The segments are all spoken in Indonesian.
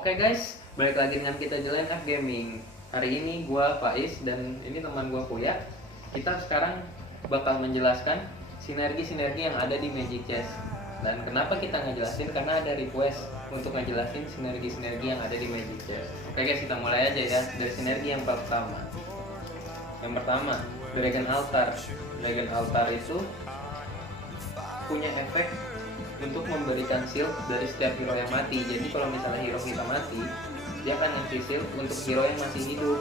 Oke guys, balik lagi dengan kita di Line F Gaming. Hari ini gua Faiz dan ini teman gua Kuya. Kita sekarang bakal menjelaskan sinergi-sinergi yang ada di Magic Chess. Dan kenapa kita ngejelasin? Karena ada request untuk ngejelasin sinergi-sinergi yang ada di Magic Chess. Oke guys, kita mulai aja ya dari sinergi yang pertama. Yang pertama, Dragon Altar. Dragon Altar itu punya efek untuk memberikan shield dari setiap hero yang mati. Jadi kalau misalnya hero kita mati, dia akan ngasih shield untuk hero yang masih hidup.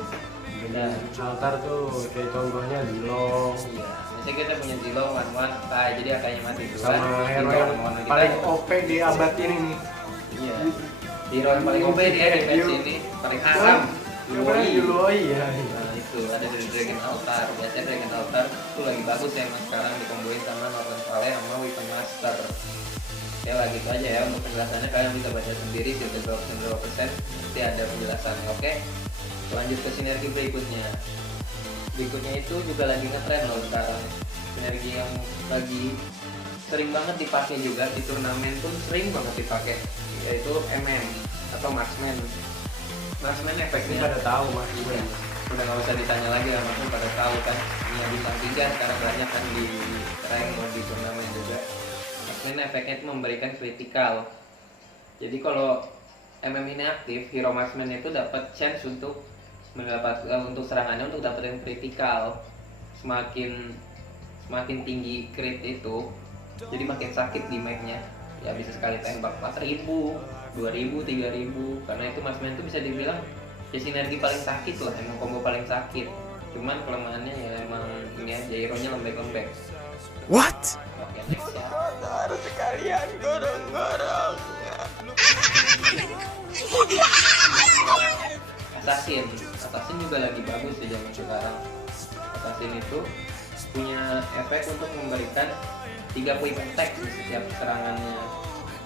Dan altar tuh kayak contohnya Zilong. Iya, misalnya kita punya Zilong, Wan, jadi akanya mati duluan. Sama hero yang paling OP di abad ini nih. Iya, hero yang paling OP dia di match ini, paling haram. Yuloi ya. Nah itu ada dari Dragon Altar. Biasanya Dragon Altar itu lagi bagus ya mas, sekarang dikomboin sama Northern Valley sama Weapon Master. Ya lah gitu aja ya, untuk penjelasannya kalian bisa baca sendiri di 20% nanti ada penjelasannya. Oke, lanjut ke sinergi berikutnya. Berikutnya itu juga lagi ngetren loh sekarang, sinergi yang lagi sering banget dipakai juga di turnamen pun sering banget dipakai, yaitu MM atau Marksman. Marksman efeknya Pada tahu mas. ya, udah nggak usah ditanya lagi lah, maksudnya pada tahu kan. Ini bintang 3 sekarang banyak kan di rank di turnamen juga. Marksman efeknya itu memberikan kritikal. Jadi kalau MM ini aktif, hero Marksman itu dapat chance untuk untuk serangannya untuk dapetin kritikal. Semakin tinggi crit itu, jadi makin sakit di make-nya. Ya bisa sekali tembak 4.000, 2.000, 3.000. Karena itu Marksman itu bisa dibilang ya sinergi paling sakit lah, emang combo paling sakit. Cuman kelemahannya ya emang ini aja, hero-nya lembek-lembek. What? Oke, next ya. Harus sekalian gorong-gorong. Assassin juga lagi bagus di zaman sekarang. Assassin itu punya efek untuk memberikan 3 quick attack di setiap serangannya,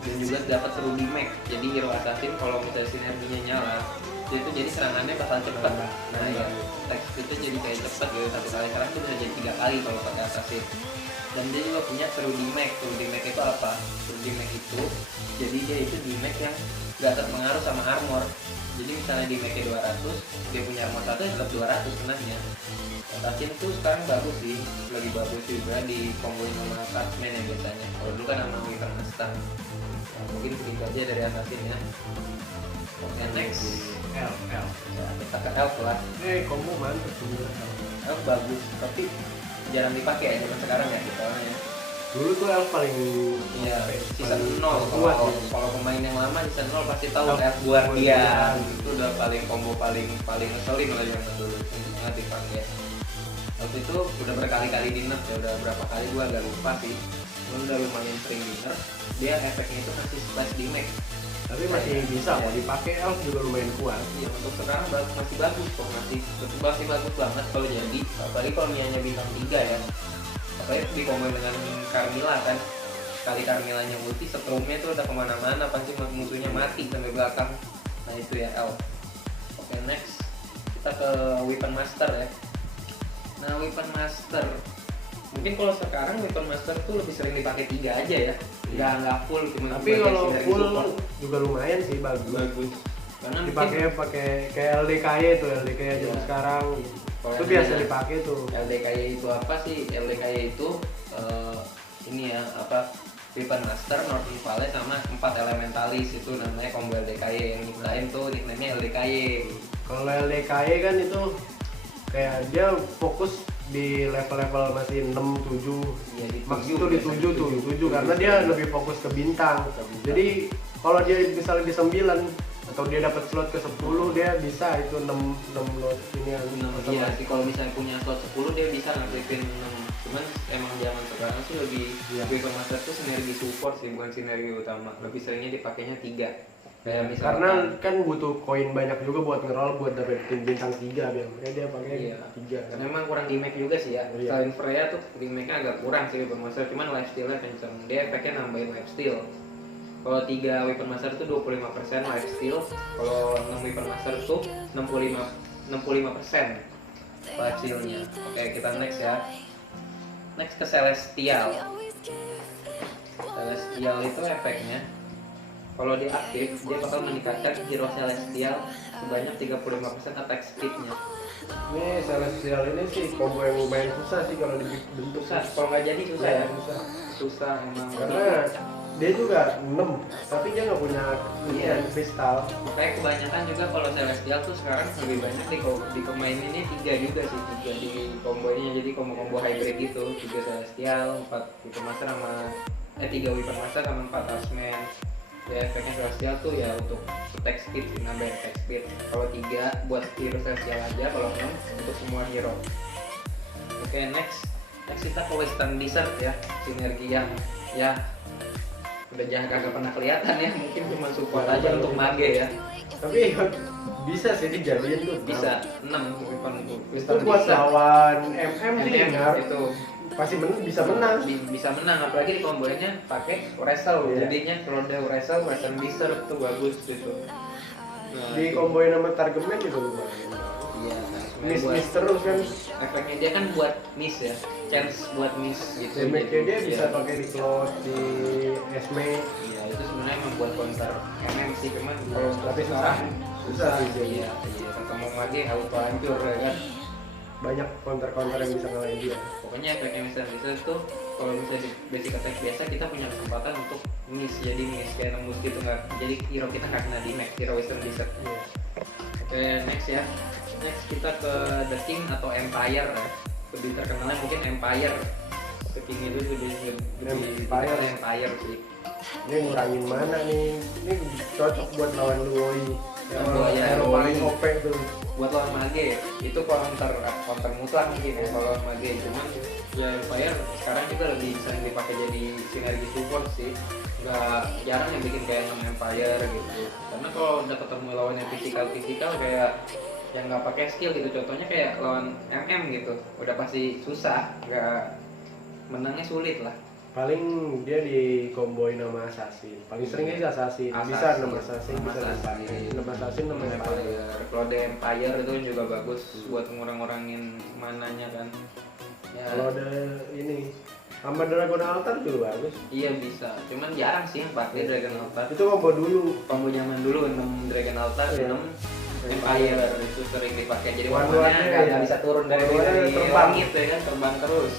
dan juga dapat Ruby Mag. Jadi hero Assassin kalau misalnya sinerginya nyala, dia itu jadi serangannya bakal cepet. Nah ya, attack itu jadi kayak cepet gitu, satu kali serang itu bisa jadi 3 kali kalau pakai Assassin. Dan dia juga punya Ruby Mag. Ruby Mag itu apa? Ruby Mag itu jadi dia itu di Mag yang gak terpengaruh sama armor. Jadi misalnya di Mag 200, dia punya armor 1 ya tetap 200 kenanya. Assassin itu sekarang bagus sih, lagi bagus juga di komboin sama Marksman ya biasanya. Kalau dulu kan sama Weapon Master. Nah, mungkin begitu aja dari Assassin ya. Oke, next L. ya, kita ke Elf lah. Combo mantep juga. Elf bagus, tapi jarang dipakai ya zaman sekarang ya soalnya. Dulu tuh L paling Iya, season 0 kuat. kalau pemain yang lama season 0 pasti tahu Elf Elf Guardian. Guardian. Itu udah paling combo paling ngeselin lah zaman dulu, sangat dipakai. Waktu itu udah berkali-kali di nerf ya, udah berapa kali gua agak lupa sih. Udah lumayan sering di nerf. Dia efeknya itu kasih splash di mag. Tapi masih bisa kok dipakai. Elf juga lumayan kuat. Iya, untuk sekarang masih bagus kok, masih bagus banget kalau jadi, apalagi kalau nianya bintang 3 ya. Apalagi dikomboin dengan Carmilla kan. Kali Carmillanya ulti, setrumnya tuh udah kemana-mana, pasti musuhnya mati sampai belakang. Nah itu ya Elf. Oke, next kita ke Weapon Master ya. Nah Weapon Master, mungkin kalau sekarang Weapon Master tuh lebih sering dipakai 3 aja ya, nggak full, cuma Tapi sebagai kalau sinergi full support. juga lumayan sih, bagus. Karena Dipakai kayak LDKY tuh, LDKY aja Iya. sekarang. Kalau Itu yang biasa namanya dipakai tuh. LDKY itu apa sih? LDKY itu ini ya apa? Weapon Master, Northern Valley sama 4 Elementalis, itu namanya combo LDKY. Yang nyiptain tuh nickname-nya LDKY. Kalau LDKY kan itu kayak dia fokus di level-level masih 6, 7. Iya, di Max 7, itu di 7 tuh, di 7 karena dia lebih fokus ke bintang. Jadi kalau dia misalnya di 9 atau dia dapat slot ke 10, dia bisa itu 6 lot ini yang Iya sih, kalau misalnya punya slot 10 dia bisa ngaktifin 6. Cuman emang zaman sekarang sih lebih Weapon Master tuh sinergi support sih, bukan sinergi utama. Lebih seringnya dipakainya 3. Kayak misalkan, karena kan butuh koin banyak juga buat ngeroll buat dapetin bintang 3 biar makanya dia pakai iya, 3. karena memang kurang di make juga sih ya. Iya. Selain Freya tuh di make-nya agak kurang sih Weapon Master, cuman lifesteal-nya kenceng. Dia efeknya nambahin lifesteal. Kalau 3 Weapon Master tuh 25% lifesteal, kalau 6 Weapon Master tuh 65% lifesteal-nya. Oke, kita next ya. Next ke Celestial. Celestial itu efeknya kalau dia aktif dia bakal meningkatkan hero celestial sebanyak 35% attack speed-nya. Ini Celestial ini sih combo yang lumayan susah sih kalau dibentuk. Susah, kalau nggak jadi susah ya. Susah. Susah emang. Karena dia juga 6, tapi dia nggak punya Iya. kristal. Makanya kebanyakan juga kalau celestial tuh sekarang lebih banyak di pemain ini 3 juga sih, 3 di combonya, jadi combo hybrid gitu, 3 celestial, 4 weapon master sama 3 weapon master sama 4 asmen. Ya efeknya celestial tuh ya untuk attack speed sih, nambah attack speed. Kalau 3 buat hero celestial aja, kalau 6 untuk semua hero. Oke, next kita ke Western Desert ya, sinergi yang ya udah jangan kagak pernah kelihatan ya, mungkin cuma support aja untuk mage ya. Tapi bisa sih dijadiin tuh. Bisa 6 weapon Itu buat lawan MM sih benar. itu Pasti bisa menang. bisa menang, apalagi di kombonya pakai wrestle. Iya. Jadinya kalau udah wrestle Western Desert tuh bagus gitu. Nah, Di itu. komboin sama Targeman juga lumayan. Iya, Miss terus kan. efeknya dia kan buat miss ya, chance buat miss gitu. Damage-nya dia Iya. bisa pakai di Cloud, di Esme. Iya, itu sebenarnya membuat counter MM sih, cuman kalau Tapi sekarang susah sih jadi. iya ketemu lagi auto hancur ya kan. Banyak counter-counter yang bisa ngalahin dia. Pokoknya efeknya misalnya bisa itu kalau misalnya di basic attack biasa kita punya kesempatan untuk miss, jadi miss kayak nembus gitu nggak, jadi hero kita nggak kena damage, hero Western Desert. Iya. Oke, next ya. Next kita ke The King atau Empire ya. Lebih terkenalnya mungkin Empire. The King itu lebih Empire sih. Dia ngurangin mana nih? Ini cocok buat lawan Luoi. Yang Luoi, hero Luoi. paling OP tuh. Buat lawan mage itu counter mutlak mungkin ya kalau lawan mage, cuman ya Empire sekarang juga lebih sering dipakai jadi sinergi support sih. Nggak jarang yang bikin kayak nama Empire gitu, karena kalau udah ketemu lawan yang fisikal kayak yang nggak pakai skill gitu, contohnya kayak lawan MM gitu, udah pasti susah, nggak menangnya sulit lah. Paling dia di komboin sama Assassin. Paling seringnya sih Assassin. Bisa 6 Assassin, bisa Assassin. 6 Assassin, 6 Empire. Kalau ada Empire itu juga bagus buat ngurang-ngurangin mananya kan. Ya, Kalau ada ini sama Dragon Altar juga bagus. iya bisa, cuman jarang sih yang pakai Dragon Altar. Itu combo dulu. Combo zaman dulu 6 Dragon Altar, Iya. 6 Empire itu sering dipakai. Jadi One-one-nya warnanya nggak ya. bisa turun dari One-one-nya terbang. langit ya kan, terbang terus.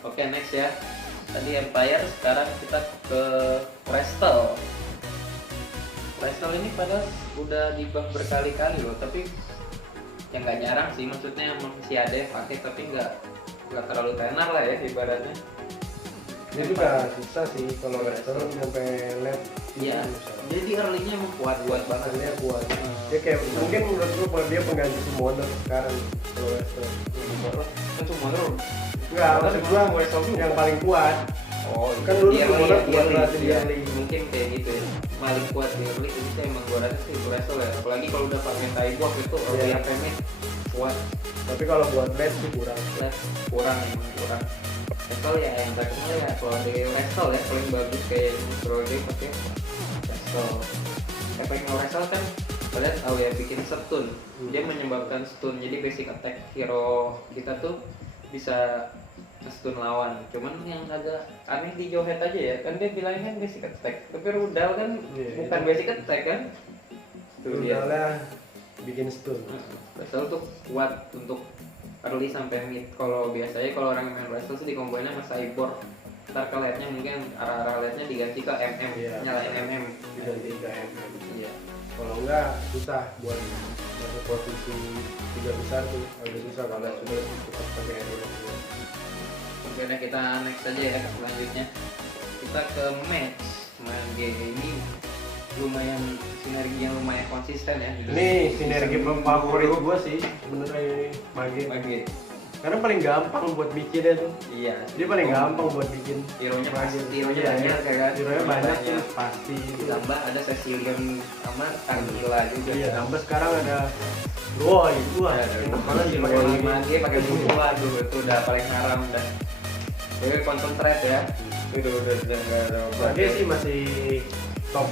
Oke, next ya. Tadi Empire, sekarang kita ke Crystal. Crystal ini padahal udah dibug berkali-kali loh, tapi yang nggak jarang sih, maksudnya masih ada yang pakai, tapi nggak terlalu tenar lah ya ibaratnya. Dia juga susah sih kalau Western sampai late. Iya, jadi early-nya emang kuat banget. Dia kuat. Dia kayak mungkin menurut gua dia pengganti Summoner sekarang kalau Western. Kan cuma lu. Enggak, maksud gua yang paling kuat. Oh, Kan dulu di Summoner early, buat di berhasil di early. early. Mungkin kayak gitu ya. Paling kuat di early itu emang gua rasa sih Crystal ya. Apalagi kalau udah pakai Cyborg itu early Iya. apa kuat. Tapi kalau buat late sih kurang. Kurang emang kurang. Wrestle ya yang terkenal ya, kalau di wrestle ya paling bagus kayak Brody pakai wrestle. Efeknya wrestle kan kalian tahu ya, bikin stun. Dia menyebabkan stun, jadi basic attack hero kita tuh bisa stun lawan. Cuman yang agak aneh di Johet aja ya, kan dia bilangnya kan basic attack, tapi rudal kan Iya, bukan itu. basic attack kan. Tuh dia. Rudalnya bikin stun. Wrestle tuh kuat untuk early sampai mid. Kalau biasanya kalau orang yang main wrestle sih dikomboinnya sama Cyborg. Ntar ke late-nya mungkin arah-arah late-nya diganti ke MM, Iya. nyalain MM. Diganti ke MM. Iya. Kalau enggak susah buat masuk posisi 3 besar tuh agak susah kalau sudah cepat pakai hero. Oke, udah kita next aja ya selanjutnya. Kita ke match. Game ini lumayan sinergi yang lumayan konsisten ya. Ini sinergi favorit gua sih sebenarnya ini Mage. Mage. Karena paling gampang buat bikinnya tuh. Iya. Dia paling gampang buat bikin. Hero-nya pasti, Mage. hero-nya Iya, banyak ya kan. Hero-nya banyak tuh pasti. Ditambah ada Cecilion sama Carmilla juga. Iya, tambah sekarang ada Roy. Wah, enak banget sih pakai Roy. Mage, pakai buku, waduh itu udah paling haram dah. Jadi concentrate ya. Itu udah nggak ada obat. Mage sih masih top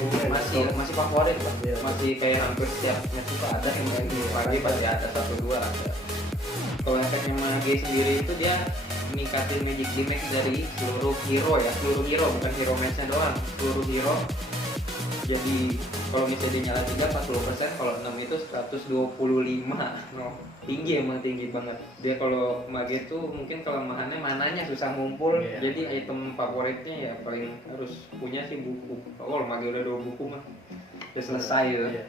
ini ya, top. masih favorit lah. Iya. Masih kayak hampir setiap match itu ada yang main di Mage, pasti ada 1-2 ada. Kalau efeknya Mage sendiri itu dia meningkatin magic damage dari seluruh hero ya, seluruh hero bukan hero matchnya doang, seluruh hero jadi kalau misalnya dia nyala 3 40%, kalau 6 itu 125. No, tinggi, emang tinggi banget dia. Kalau mage itu mungkin kelemahannya mananya susah ngumpul. Iya. Jadi item favoritnya ya paling harus punya sih buku. Kalau mage udah 2 buku mah udah selesai gitu. Iya.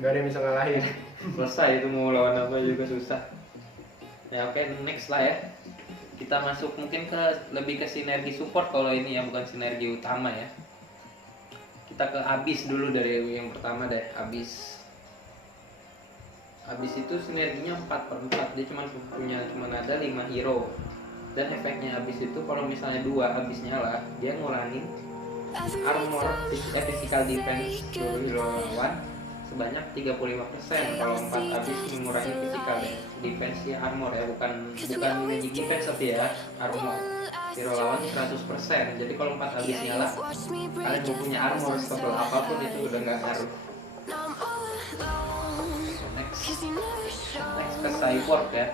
Nggak ada yang bisa ngalahin. Selesai itu, mau lawan apa juga susah. Ya oke, next lah ya. Kita masuk mungkin lebih ke sinergi support kalau ini ya, bukan sinergi utama ya. Kita ke Abyss dulu, dari yang pertama deh, Abyss. Abyss itu sinerginya 4/4, dia cuma ada 5 hero. Dan efeknya Abyss itu kalau misalnya 2 Abyss nyala, dia ngurangin armor physical defense seluruh hero lawan sebanyak 35%. Kalau 4 Abyss mengurangi physical defense ya, armor ya, bukan magic defense tapi ya, armor hero lawan 100%. Jadi kalau 4 Abyss nyala, kalian mau punya armor setebal apapun itu udah nggak ngaruh. Next ke Cyborg ya.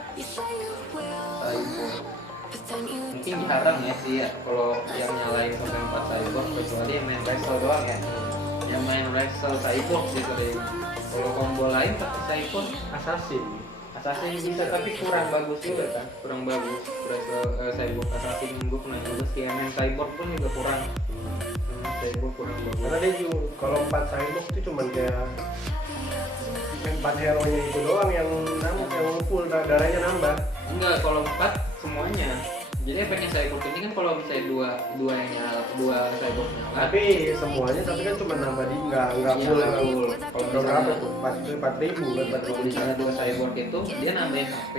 Cyborg mungkin jarang ya sih ya kalau yang nyalain sampai 4 Cyborg, kecuali yang main wrestle doang ya, yang main wrestle Cyborg gitu deh. Kalau combo lain pakai Cyborg Assassin bisa, tapi kurang bagus juga kan, kurang bagus wrestle Cyborg Assassin. Gue pernah juga sih main Cyborg pun juga kurang. Cyborg kurang bagus Karena dia juga kalau 4 Cyborg itu cuman kayak 4 hero nya itu doang yang full, darahnya nambah. Enggak, kalau 4 semuanya. Jadi efeknya Cyborg ini kan kalau misalnya dua yang nyala, 2 Cyborg nyala. Tapi semuanya kan cuma nambah di nggak Iya, full. Kalau Kalau berapa misalnya tuh? 4.000 kan, kalau misalnya 2 Cyborg itu dia nambahin HP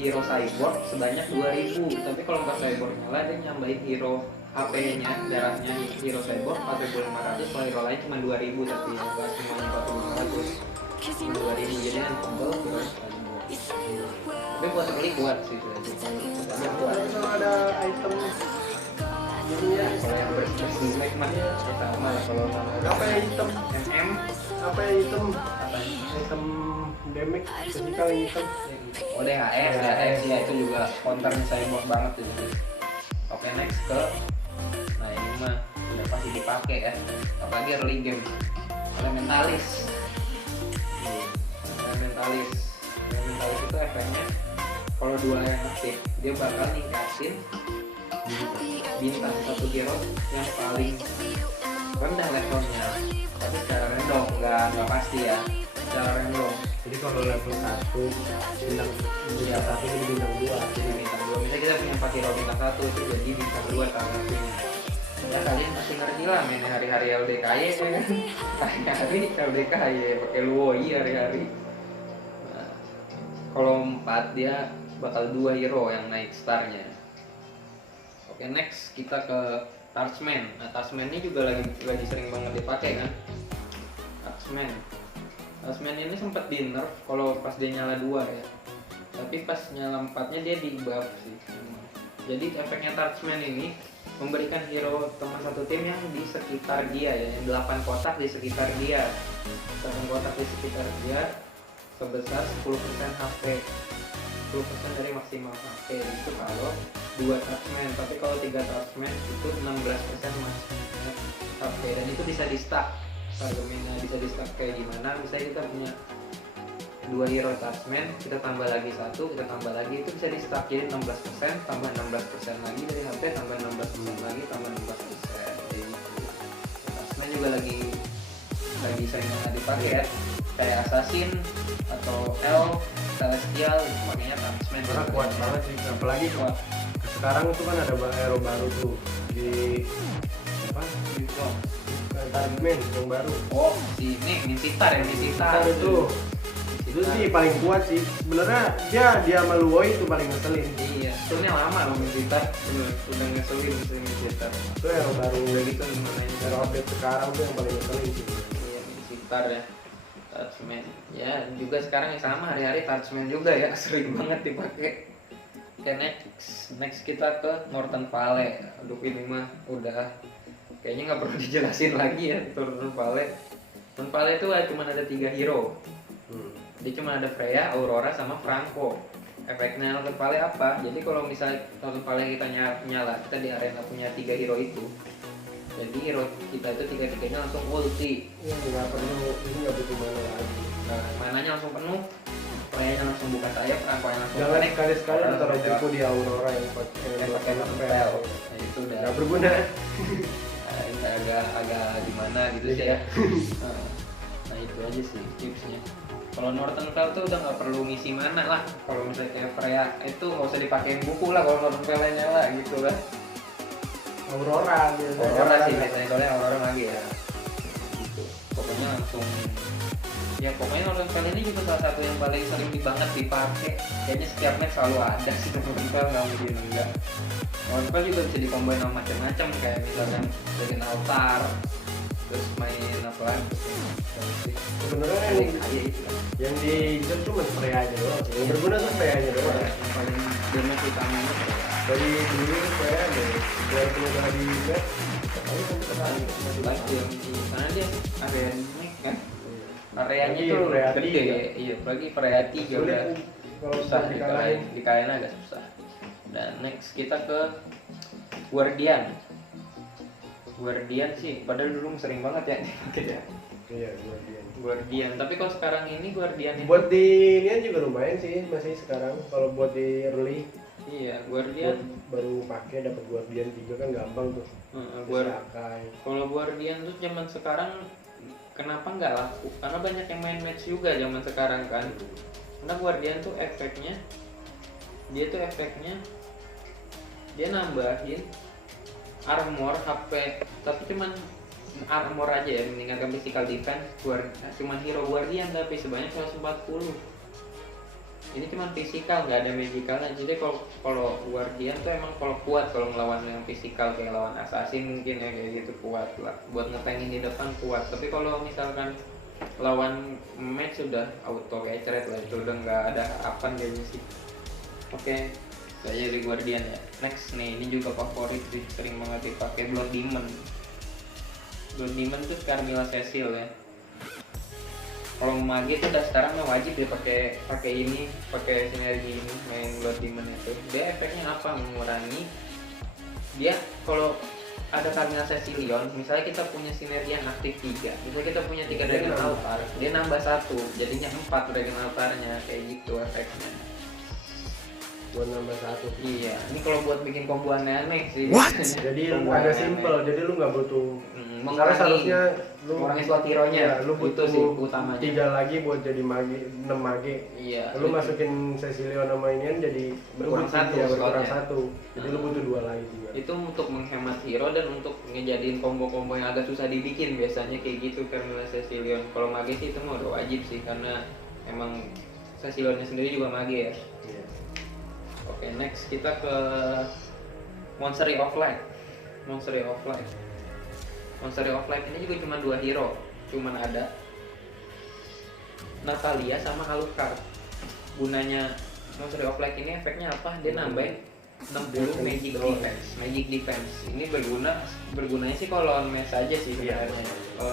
hero Cyborg sebanyak 2000. Tapi kalau 4 Cyborg nyala, dia nyambahin hero HP-nya, darahnya hero Cyborg 4500, kalau hero lain cuma 2000, tapi nggak semuanya 4500, cuma 2000. Jadi yang tebel terus tapi buat early kuat sih itu aja. Kalau ada item jadinya Kalau yang berspesimek mah sama lah. Kalau apa ya item? MM Apa ya item? apa Item damage physical item. oh DHS ya, itu juga counternya Cyborg banget itu. Oke, next ke, nah ini mah udah pasti dipakai ya, apalagi early game, Elementalis. Elementalis itu efeknya kalau 2 yang aktif, dia bakal ningkatin bintang satu hero yang paling rendah levelnya, tapi secara random, nggak pasti ya, secara random. Jadi kalau level 1 bintang 1 jadi bintang 2. Jadi bintang 2, misalnya kita punya 4 hero bintang 1 itu jadi bintang 2 targetnya. Ya kalian pasti ngerti lah, main hari-hari LDKY ya kan, hari-hari LDKY pakai Luoi hari-hari. Nah, kalau 4 dia bakal 2 hero yang naik starnya. Oke, next kita ke Tarsman. Nah, Tarsman ini juga lagi sering banget dipakai kan. Tarsman ini sempat di nerf kalau pas dia nyala 2 ya. Tapi pas nyala 4-nya dia di buff sih. Jadi efeknya Tarsman ini memberikan hero teman satu tim yang di sekitar dia ya, yang 8 kotak di sekitar dia. 8 kotak di sekitar dia sebesar 10% HP. 10% dari maksimal HP itu kalau 2 Tarsman, tapi kalau 3 Tarsman itu 16% maksimal HP, dan itu bisa di stack. Argumennya bisa di stack kayak gimana? Misalnya kita punya 2 hero Tarsman, kita tambah lagi 1, kita tambah lagi, itu bisa di stack. Jadi 16% tambah 16% lagi dari HP, tambah 16% lagi, tambah 16%. Jadi Tarsman juga lagi sering banget dipakai ya, kayak Assassin atau L, Celestial, makanya Tarsman Karena kuat banget sih, apalagi kuat. Sekarang itu kan ada hero baru tuh di apa? Di Tarsman yang baru. Oh, si ini Minsitar itu sih paling kuat sih. Sebenarnya dia sama Luoi itu paling ngeselin. Iya, turunnya lama loh Minsitar, udah ngeselin Minsitar. Itu hero baru Udah gitu gimana ini hero update sekarang tuh yang paling ngeselin sih. Iya, Minsitar ya. Tarsman ya juga sekarang yang sama hari-hari Tarsman juga ya, sering banget dipakai. Oke, next kita ke Northern Valley. Aduh, ini mah udah kayaknya nggak perlu dijelasin lagi ya. Northern Valley itu cuma ada 3 hero. Dia cuma ada Freya, Aurora, sama Franco. Efeknya Northern Valley apa? Jadi kalau misalnya Northern Valley kita nyala, kita di arena punya 3 hero itu, Jadi hero kita itu tiga-tiganya langsung ulti. Iya, nggak perlu, ini nggak butuh mana lagi. Nah, mananya langsung penuh, Freya langsung buka sayap, Aqua langsung Jangan connect. sekali-sekali Kalau taruh sampai buku di Aurora yang pakai spell. Nah, itu udah nggak berguna. agak gimana gitu sih ya. Nah itu aja sih tipsnya. Kalau Northern Veil tuh udah nggak perlu ngisi mana lah. Kalau misalnya kayak Freya itu nggak usah dipakein buku lah kalau Northern Veil nyala gitu lah. Aurora biasanya. Aurora sih biasanya soalnya Aurora lagi ya. Gitu. Pokoknya langsung. Ya pokoknya Northern Veil ini juga salah satu yang paling sering banget dipakai. Kayaknya setiap match selalu ada sih Northern Veil, nggak mungkin enggak. Northern Veil juga bisa dikombain sama macam-macam kayak misalnya bikin altar, terus main apa lagi? Sebenarnya yang di itu cuma Freya aja doang. Yang berguna tuh Freya aja doang. Yang paling damage utamanya Dari dulu Freya nih, biar punya di match, tapi sekali lagi karena dia area ini kan areanya Lagi tuh Freya gede, tiga. iya apalagi Freya 3 udah sulit kalau susah dikalahin. dikalahin agak susah. Dan next kita ke Guardian. Guardian sih, padahal dulu sering banget ya dipakai ya. Iya, Guardian, tapi kalau sekarang ini Guardian itu buat di ini juga lumayan sih masih sekarang. Kalau buat di early iya buat Guardian. baru pakai dapat Guardian 3 kan gampang tuh. Akai. Kalau Guardian tuh zaman sekarang kenapa nggak laku? Karena banyak yang main match juga zaman sekarang kan. Karena Guardian tuh efeknya dia nambahin armor HP, tapi cuman armor aja ya, meningkatkan physical defense. Cuman hero Guardian tapi sebanyak 140. Ini cuma physical, nggak ada magicalnya. Jadi kalau Guardian tuh emang kalau kuat kalau ngelawan yang physical kayak lawan assassin mungkin ya kayak gitu kuat lah. Buat ngetangin di depan kuat. Tapi kalau misalkan lawan match sudah auto kayak ceret lah, itu udah nggak ada harapan kayaknya sih. Oke, itu aja di Guardian ya. Next nih, ini juga favorit sih, sering banget dipakai Blood Demon. Blood Demon tuh Carmilla Cecil ya. Kalau mage itu udah sekarang mah wajib dia pakai ini, pakai sinergi ini main Blood Demon itu. Dia efeknya apa? Mengurangi dia kalau ada Carmilla Cecilion, misalnya kita punya sinergi yang aktif 3, misalnya kita punya 3 Dragon Altar, dia nambah 1, jadinya 4 Dragon Altarnya, kayak gitu efeknya. Buat nambah 1. Iya, ini kalau buat bikin combo aneh-aneh sih. What? Jadi Combo agak aneh-aneh. simple, jadi lu nggak butuh. Karena Mengurangi seharusnya lu mengurangi slot hero-nya, lu itu butuh sih utamanya. 3 lagi buat jadi mage, 6 mage. Iya. Lu masukin Cecilion sama inian jadi Berkurang ulti, satu ya, berkurang slotnya. 1. Jadi lu butuh 2 lagi juga. Itu untuk menghemat hero dan untuk ngejadiin combo-combo yang agak susah dibikin biasanya kayak gitu Carmilla Cecilion. Kalau mage sih itu mah udah wajib sih karena emang Cecilionnya sendiri juga mage ya. Iya. Oke, next kita ke Monstery of Light. Monstery of Light. Monstery of Light ini juga cuma 2 hero. Cuman ada Natalia sama Alucard. Gunanya Monstery of Light ini efeknya apa? Dia nambahin 60 magic defense. Magic defense. Ini bergunanya sih kalau lawan match aja sih Iya. sebenarnya. Kalau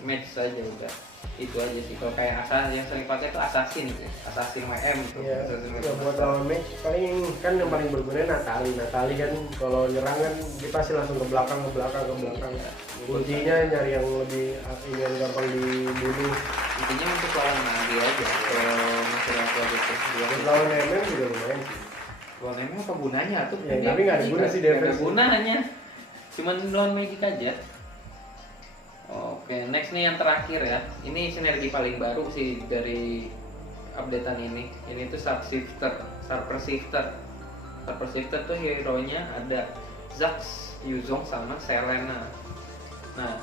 match saja udah. Itu aja sih. Kalau kayak assassin yang sering pakai itu assassin WM tuh. Iya, Assassin ya, buat lawan match paling kan yang paling berguna Natali kan kalau nyerang kan dia pasti langsung ke belakang. Iya. Kuncinya nyari yang lebih ini yang gampang dibunuh. Intinya untuk lawan mage aja kalau masyarakat itu Buat lawan MM juga lumayan sih. lawan emang apa gunanya tuh? Ya, tapi nggak ada guna sih Nggak ada defense. gunanya, cuman lawan magic aja. Oke, next nih yang terakhir ya. Ini sinergi paling baru sih dari updatean ini. Ini tuh Sharper Shifter tuh hero-nya ada Zax, Yuzong sama Selena. Nah,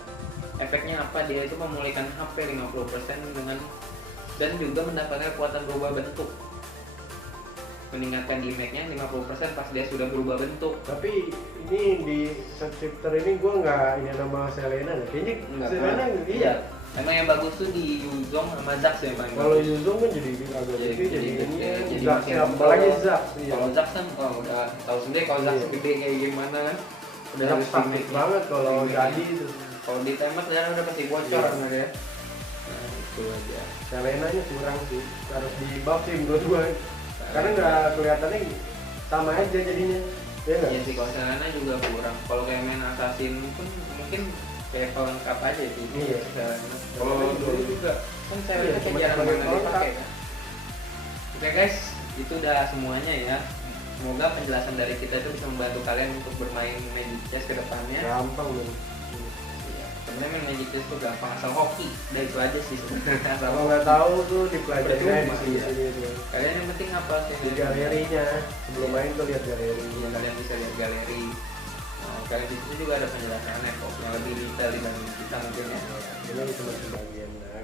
efeknya apa? Dia itu memulihkan HP 50% dengan dan juga mendapatkan kekuatan berubah bentuk. Meningkatkan damage-nya 50% pas dia sudah berubah bentuk. Tapi ini di Shifter ini gua nggak ini nama Selena deh. Kayaknya Enggak, Selena iya. Emang yang bagus tuh di Yuzong sama Zax yang paling Kalau bagus. Yuzong kan jadi agak Jadi- gede, jadi jadi- ini jadi Zax makin ya, apalagi kalau- Zax. Iya. Kalau Zax kan udah tahu sendiri kalau Zax Iya. gede kayak gimana kan. Udah Zax harus taktik dimake. banget kalau Iya. jadi itu. Kalau ditembak dan udah pasti bocor Iya. sama dia. Nah, itu aja. Selenanya kurang sih, harus di buff sih menurut gua. Karena nggak kelihatannya sama aja jadinya. Iya nggak? Iya sih, kalau Selena juga kurang. Kalau kayak main Assassin pun mungkin kayak pelengkap aja sih. Iya. Selena. Kalau Selena dulu juga kan Selena Iya, kayak cuma jarang sebagai banget pelengkap. dipakai kan. Oke guys, itu udah semuanya ya. Semoga penjelasan dari kita itu bisa membantu kalian untuk bermain Magic Chess ke depannya. Gampang loh. Iya, sebenarnya main Magic Chess itu gampang, asal hoki. Udah itu aja sih sebenarnya. Asal Kalau nggak tahu tuh dipelajarin aja Percuma, di iya. sini tuh. Kalian yang penting apa sih? Di galerinya sebelum main tuh lihat galeri. Iya, kalian bisa lihat galeri. Nah, kalian di situ juga ada penjelasannya kok yang lebih detail dibanding kita mungkin ya. Ini cuma sebagian lah.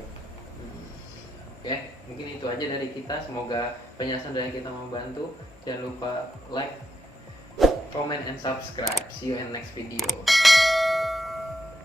Oke, mungkin itu aja dari kita. Semoga penjelasan dari kita membantu. Jangan lupa like, comment, and subscribe. See you in next video.